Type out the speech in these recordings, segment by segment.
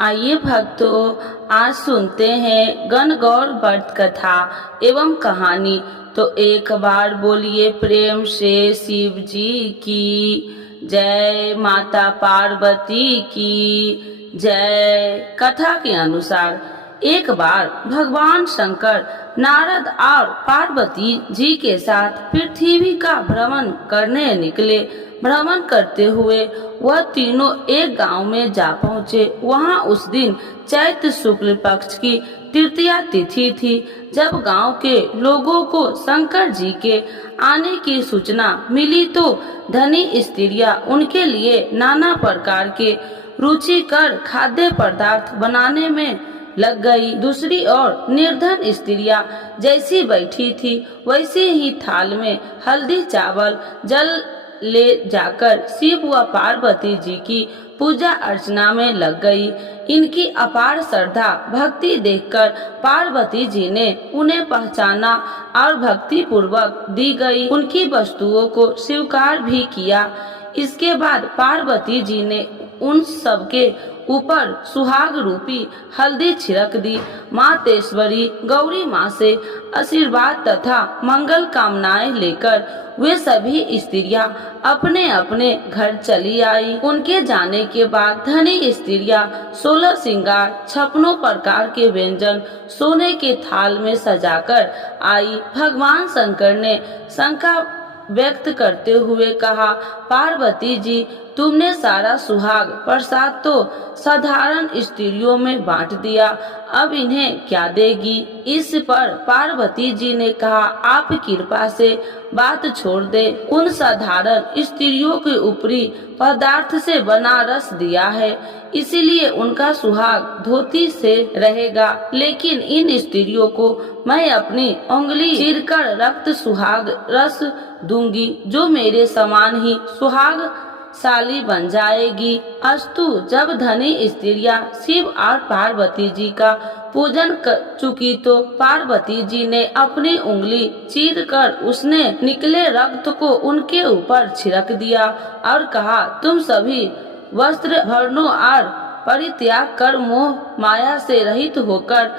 आइए भक्तों, आज सुनते हैं गणगौर व्रत कथा एवं कहानी। तो एक बार बोलिए प्रेम से शिव जी की जय, माता पार्वती की जय। कथा के अनुसार एक बार भगवान शंकर नारद और पार्वती जी के साथ पृथ्वी का भ्रमण करने निकले। भ्रमण करते हुए वह तीनों एक गांव में जा पहुँचे। वहां उस दिन चैत्र शुक्ल पक्ष की तृतीया तिथि थी। जब गांव के लोगों को शंकर जी के आने की सूचना मिली तो धनी स्त्रियां उनके लिए नाना प्रकार के रुचिकर खाद्य पदार्थ बनाने में लग गई। दूसरी ओर निर्धन स्त्रियां जैसी बैठी थी वैसे ही थाल में हल्दी चावल जल ले जाकर शिव व पार्वती जी की पूजा अर्चना में लग गई। इनकी अपार श्रद्धा भक्ति देखकर पार्वती जी ने उन्हें पहचाना और भक्ति पूर्वक दी गई उनकी वस्तुओं को स्वीकार भी किया। इसके बाद पार्वती जी ने उन सबके ऊपर सुहाग रूपी हल्दी छिड़क दी। मातेश्वरी गौरी माँ से आशीर्वाद तथा मंगल कामनाएं लेकर वे सभी स्त्रियां अपने अपने घर चली आई। उनके जाने के बाद धनी स्त्रियां 16 श्रृंगार 56 प्रकार के व्यंजन सोने के थाल में सजाकर आई। भगवान शंकर ने शंका व्यक्त करते हुए कहा, पार्वती जी, तुमने सारा सुहाग प्रसाद तो साधारण स्त्रियों में बांट दिया, अब इन्हें क्या देगी। इस पर पार्वती जी ने कहा, आप कृपा से बात छोड़ दे। उन साधारण स्त्रियों के ऊपरी पदार्थ से बना रस दिया है, इसीलिए उनका सुहाग धोती से रहेगा। लेकिन इन स्त्रियों को मैं अपनी उंगली चीरकर रक्त सुहाग रस दूंगी, जो मेरे समान ही सुहाग साली बन जाएगी। अस्तु, जब धनी स्त्रियां शिव और पार्वती जी का पूजन कर चुकी तो पार्वती जी ने अपनी उंगली चीरकर उसने निकले रक्त को उनके ऊपर छिड़क दिया और कहा, तुम सभी वस्त्र भरणों और परित्याग कर मोह माया से रहित होकर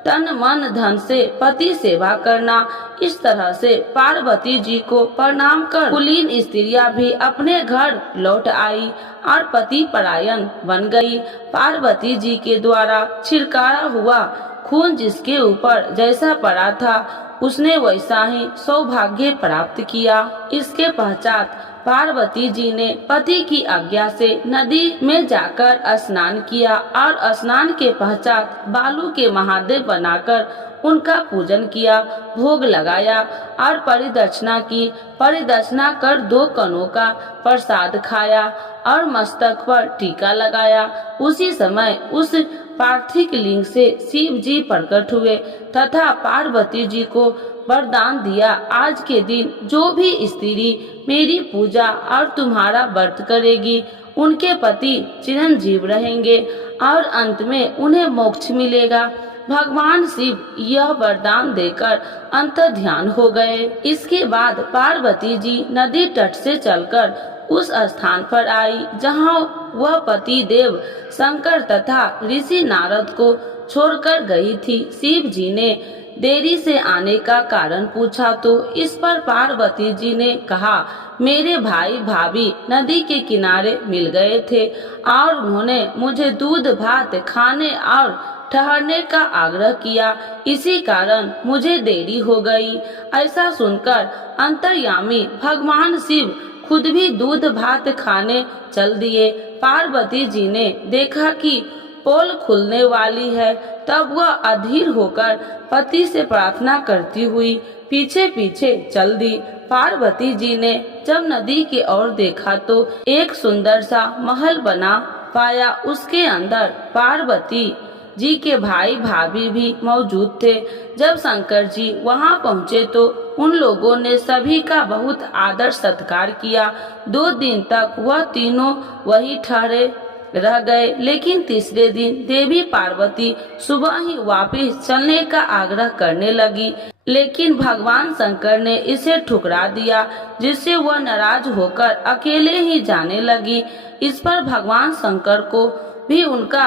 तन मन धन से पति सेवा करना। इस तरह से पार्वती जी को प्रणाम कर कुलीन स्त्रियां भी अपने घर लौट आई और पति परायण बन गई। पार्वती जी के द्वारा छिड़काया हुआ खून जिसके ऊपर जैसा पड़ा था उसने वैसा ही सौभाग्य प्राप्त किया। इसके पश्चात पार्वती जी ने पति की आज्ञा से नदी में जाकर स्नान किया और स्नान के पश्चात बालू के महादेव बनाकर उनका पूजन किया, भोग लगाया और परिदर्शना की। परिदर्शना कर 2 कणों का प्रसाद खाया और मस्तक पर टीका लगाया। उसी समय उस पार्थिव लिंग से शिव जी प्रकट हुए तथा पार्वती जी को वरदान दिया, आज के दिन जो भी स्त्री मेरी पूजा और तुम्हारा व्रत करेगी उनके पति चिरंजीव रहेंगे और अंत में उन्हें मोक्ष मिलेगा। भगवान शिव यह वरदान देकर अंतर ध्यान हो गए। इसके बाद पार्वती जी नदी तट से चलकर उस स्थान पर आई जहां वह पति देव शंकर तथा ऋषि नारद को छोड़कर गई थी। शिव जी ने देरी से आने का कारण पूछा तो इस पर पार्वती जी ने कहा, मेरे भाई भाभी नदी के किनारे मिल गए थे और उन्होंने मुझे दूध भात खाने और ठहरने का आग्रह किया, इसी कारण मुझे देरी हो गई। ऐसा सुनकर अंतर्यामी भगवान शिव खुद भी दूध भात खाने चल दिए। पार्वती जी ने देखा कि पोल खुलने वाली है, तब वह अधीर होकर पति से प्रार्थना करती हुई पीछे पीछे चल दी। पार्वती जी ने जब नदी की ओर देखा तो एक सुंदर सा महल बना पाया। उसके अंदर पार्वती जी के भाई भाभी भी मौजूद थे। जब शंकर जी वहां पहुंचे तो उन लोगों ने सभी का बहुत आदर सत्कार किया। 2 दिन तक वह तीनों वही ठहरे रह गए, लेकिन तीसरे दिन देवी पार्वती सुबह ही वापस चलने का आग्रह करने लगी, लेकिन भगवान शंकर ने इसे ठुकरा दिया, जिससे वह नाराज होकर अकेले ही जाने लगी। इस पर भगवान शंकर को भी उनका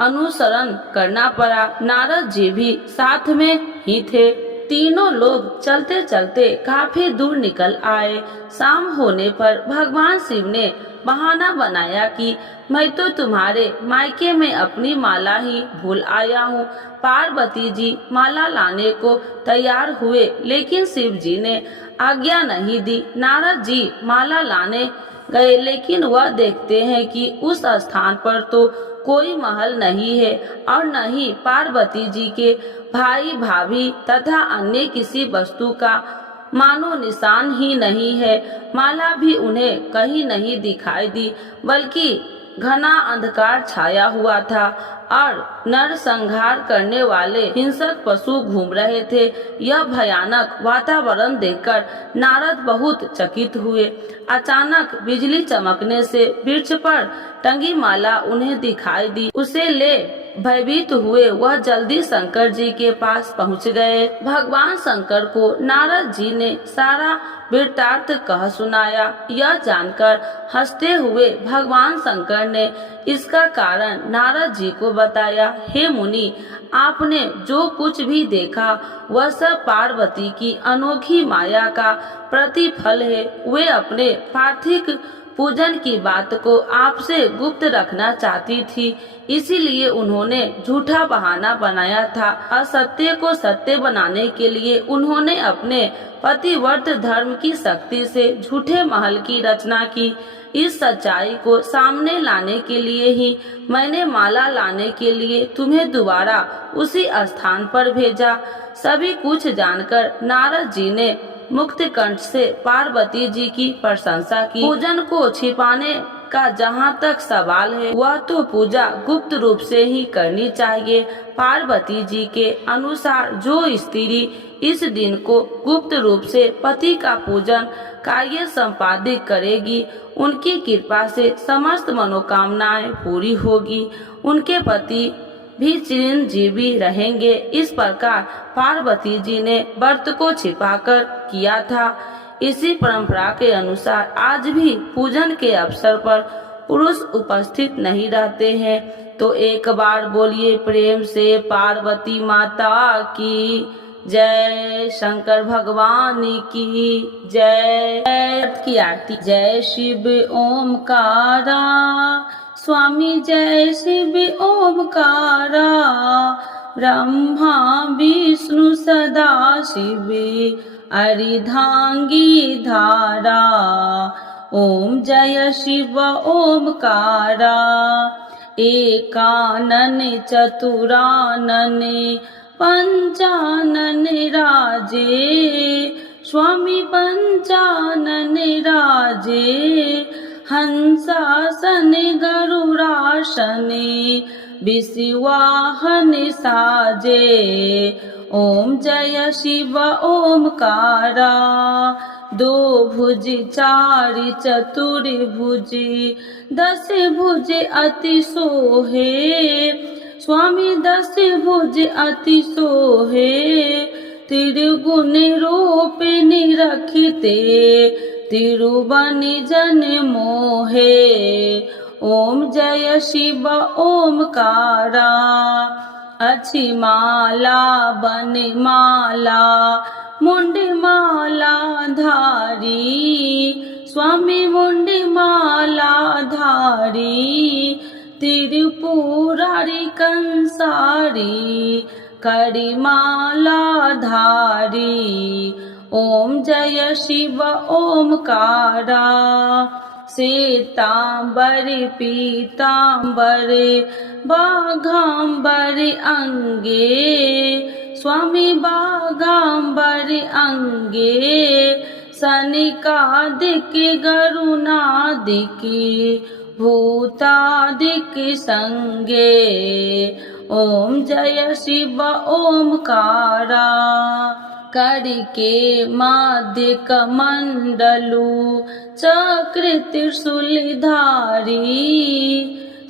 अनुसरण करना पड़ा। नारद जी भी साथ में ही थे। तीनों लोग चलते चलते काफी दूर निकल आए। शाम होने पर भगवान शिव ने बहाना बनाया कि मैं तो तुम्हारे मायके में अपनी माला ही भूल आया हूँ। पार्वती जी माला लाने को तैयार हुए, लेकिन शिव जी ने आज्ञा नहीं दी। नारद जी माला लाने गए, लेकिन वह देखते हैं कि उस स्थान पर तो कोई महल नहीं है और न ही पार्वती जी के भाई भाभी तथा अन्य किसी वस्तु का मानो निशान ही नहीं है। माला भी उन्हें कहीं नहीं दिखाई दी, बल्कि घना अंधकार छाया हुआ था और नरसंहार करने वाले हिंसक पशु घूम रहे थे। यह भयानक वातावरण देखकर नारद बहुत चकित हुए। अचानक बिजली चमकने से वृक्ष पर टंगी माला उन्हें दिखाई दी। उसे ले भयभीत हुए वह जल्दी शंकर जी के पास पहुंच गए। भगवान शंकर को नारद जी ने सारा वृत्तांत कह सुनाया। यह जानकर हंसते हुए भगवान शंकर ने इसका कारण नारद जी को बताया। हे मुनि, आपने जो कुछ भी देखा वह सब पार्वती की अनोखी माया का प्रतिफल है। वे अपने पार्थिव पूजन की बात को आपसे गुप्त रखना चाहती थी, इसीलिए उन्होंने झूठा बहाना बनाया था। असत्य को सत्य बनाने के लिए उन्होंने अपने पतिव्रत धर्म की शक्ति से झूठे महल की रचना की। इस सच्चाई को सामने लाने के लिए ही मैंने माला लाने के लिए तुम्हें दोबारा उसी स्थान पर भेजा। सभी कुछ जानकर नारद जी ने मुक्त कंठ से पार्वती जी की प्रशंसा की। पूजन को छिपाने का जहाँ तक सवाल है, वह तो पूजा गुप्त रूप से ही करनी चाहिए। पार्वती जी के अनुसार जो स्त्री इस दिन को गुप्त रूप से पति का पूजन कार्य संपादित करेगी, उनकी कृपा से समस्त मनोकामनाएं पूरी होगी। उनके पति भी चिरंजीवी रहेंगे। इस प्रकार पार्वती जी ने व्रत को छिपाकर किया था। इसी परंपरा के अनुसार आज भी पूजन के अवसर पर पुरुष उपस्थित नहीं रहते हैं। तो एक बार बोलिए प्रेम से पार्वती माता की जय, शंकर भगवान की जय। की आरती। जय शिव ओमकारा स्वामी, जय शिव ओमकारा, ब्रह्मा विष्णु सदा शिव अर्धांगी धारा। ओम जय शिव ओमकारा, एकानन चतुरानन पंचानन राजे, स्वामी पंचानन राजे, हंसासन गरुड़ासन विषवाहन साजे। ओम जय शिव ओमकारा, दो भुज चार चतुर्भुज, दस भुज अति सोहे, स्वामी दस भुज अति सोहे, त्रिगुण रूप निरखिते, तिरुवन जन मोहे। ओम जय शिव ओमकारा, अच्छी माला बन माला, मुंड माला धारी, स्वामी मुंड माला धारी, त्रिपुरारी कंसारी, करी माला धारी। ओम जय शिव ओमकारा, श्वेतांबर पीतांबर बाघांबर अंगे, स्वामी बाघांबर अंगे, सनिकादिक गरुणादिक भूतादिक संगे। ओम जय शिव ओमकारा, करके माध्य कमंडलु चक्र त्रिशूलधारी,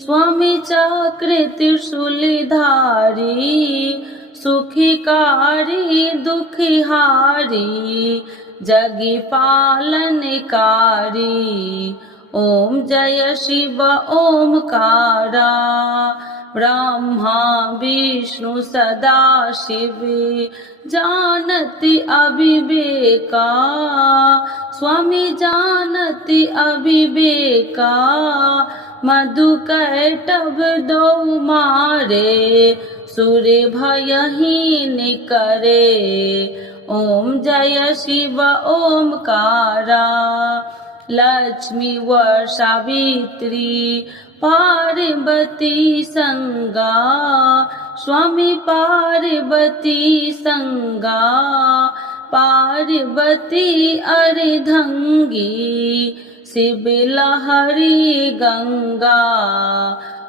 स्वामी चक्र त्रिशूलधारी, सुखिकारी दुखिहारी, जगी पालनकारी। ओम जय शिव ओमकारा, ब्रह्मा विष्णु सदा शिव जानति अविवेका स्वामी जानति अविवेका मधु कैटभ दो मारे सूर्य भयहीन करे ओम जय शिव ओमकारा लक्ष्मी व सावित्री पार्वती संगा स्वामी पार्वती संगा पार्वती अर्धंगी शिव लहरी गंगा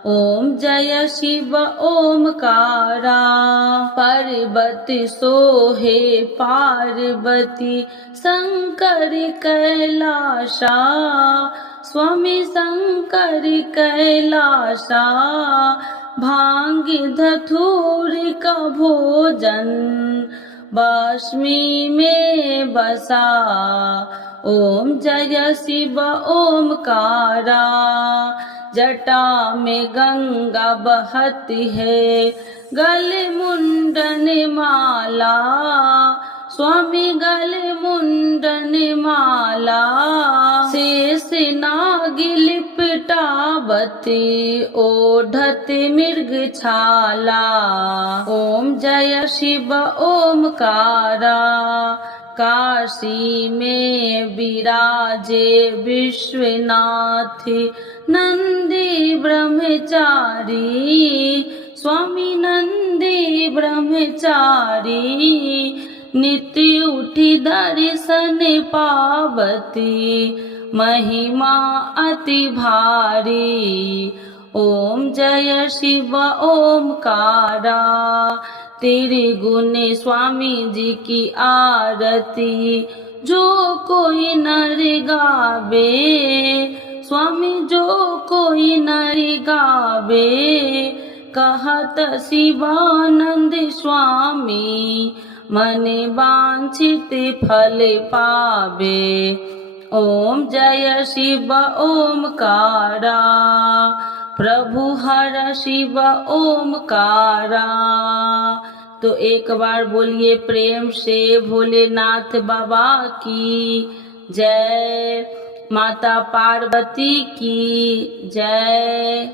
ओम जय शिव ओमकारा पर्वत सोहे पार्वती शंकर कैलाशा स्वामी शंकर कैलाशा भांग धतूर का भोजन भस्मी में बसा ओम जय शिव ओमकारा जटा में गंगा बहती है गले मुंडन माला स्वामी गले मुंडन माला शेष नाग लिपटावती ओढ़त मृग छाला ओम जय शिव ओमकारा काशी में विराजे विश्वनाथ नंदी ब्रह्मचारी स्वामी नंदी ब्रह्मचारी नित्य उठी दर्शन पावती महिमा अति भारी ओम जय शिव ओमकारा तेरे गुण स्वामी जी की आरती जो कोई नर गावे स्वामी जो कोई नर गावे कहत शिवानंद स्वामी मन वांछित फल पावे ओम जय शिव ओमकारा प्रभु हर शिव ओमकारा। तो एक बार बोलिए प्रेम से भोलेनाथ बाबा की जय, माता पार्वती की जय।